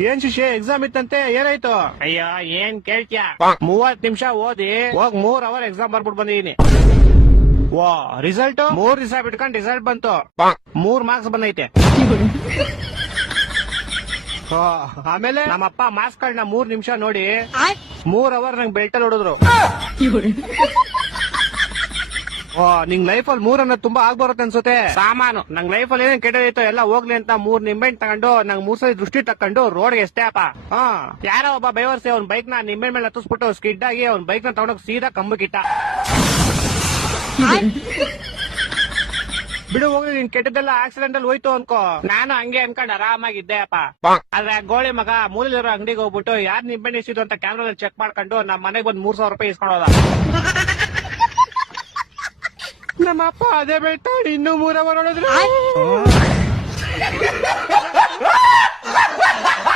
ಏನ್ ಶಿಷ್ಯ ಎಕ್ಸಾಮ್ ಇತ್ತಂತೆ ಏನಾಯ್ತು? ಅಯ್ಯೋ ಏನ್ ಕೇಳ್ತ್ಯಾ 30 ನಿಮಿಷ ಓದಿ ಹೋಗ್ 3 ಅವರ್ ಎಕ್ಸಾಮ್ ಬರ್ಬಿಟ್ಟು ಬಂದಿದೀನಿ. ವಾ ರಿಸಲ್ಟ್ 3 ದಿವಸ ಬಿಟ್ಕೊಂಡ್ ರಿಸಲ್ಟ್ ಬಂತು. 3 ಮಾರ್ಕ್ಸ್ ಬಂದೈತೆ. ಆಮೇಲೆ ನಮ್ಮಪ್ಪ ಮಾರ್ಕ್ಸ್ ಗಳನ್ನ 3 ನಿಮಿಷ ನೋಡಿ 3 ಅವರ್ ನಂಗೆ ಬೆಲ್ಟಲ್ಲಿ ಹೊಡೆದ್ರು. ನಿಂಗ್ ಲೈಫ್ ಅಲ್ಲಿ 3 ಅನ್ನೋದು ತುಂಬಾ ಆಗ್ಬರುತ್ತೆ ಅನ್ಸುತ್ತೆ. ಸಾಮಾನು ನಂಗ್ ಲೈಫ್ ಅಲ್ಲಿ ಏನೇನ್ ಕೆಟ್ಟದೈತೋ ಎಲ್ಲ ಹೋಗ್ಲಿ ಅಂತ 3 ನಿಂಬೆಹಣ್ಣು ತಗೊಂಡು ನಂಗ್ 3 ಸಲ ದೃಷ್ಟಿ ತಕೊಂಡು ರೋಡ್ಗೆ ಎಷ್ಟೇ ಅಪ್ಪ. ಯಾರೋ ಒಬ್ಬ ಬೈವರ್ಸಿ ಅವ್ನ ಬೈಕ್ ನ ನಿಂಬೆಹಣ್ಣು ಮೇಲೆ ಹತ್ತಿಸ್ಬಿಟ್ಟು ಸ್ಕಿಡ್ ಆಗಿ ಅವ್ನ ಬೈಕ್ ನ ತಗೊಂಡೋಗಿ ಸೀದಾ ಕಂಬಕ್ಕಿಟ್ಟ. ಬಿಡು ಹೋಗಿ ನಿನ್ ಕೆಟ್ಟದೆಲ್ಲ ಆಕ್ಸಿಡೆಂಟ್ ಅಲ್ಲಿ ಹೋಯ್ತು ಅನ್ಕೋ. ನಾನು ಹಂಗೆ ಅನ್ಕೊಂಡ್ ಆರಾಮಾಗಿದ್ದೆ ಅಪ್ಪ. ಆದ್ರೆ ಗೋಳಿ ಮಗ ಮೂಲಲಿರೋ ಅಂಗಡಿಗೆ ಹೋಗ್ಬಿಟ್ಟು ಯಾರ್ ನಿಂಬೆಹಣ್ಣು ಇಸಿದ್ರು ಅಂತ ಕ್ಯಾಮ್ರಾ ಚೆಕ್ ಮಾಡ್ಕೊಂಡು ನಮ್ ಮನೆಗ್ ಬಂದ್ 3,000 ರೂಪಾಯಿ ಇಸ್ಕೊಂಡೋದ. ನಮ್ಮ ಅಪ್ಪ ಅದೇ ಬೆಳ್ತ ಇನ್ನೂ 3 ಅವರ್ ಹೊಡೆದ್ರು.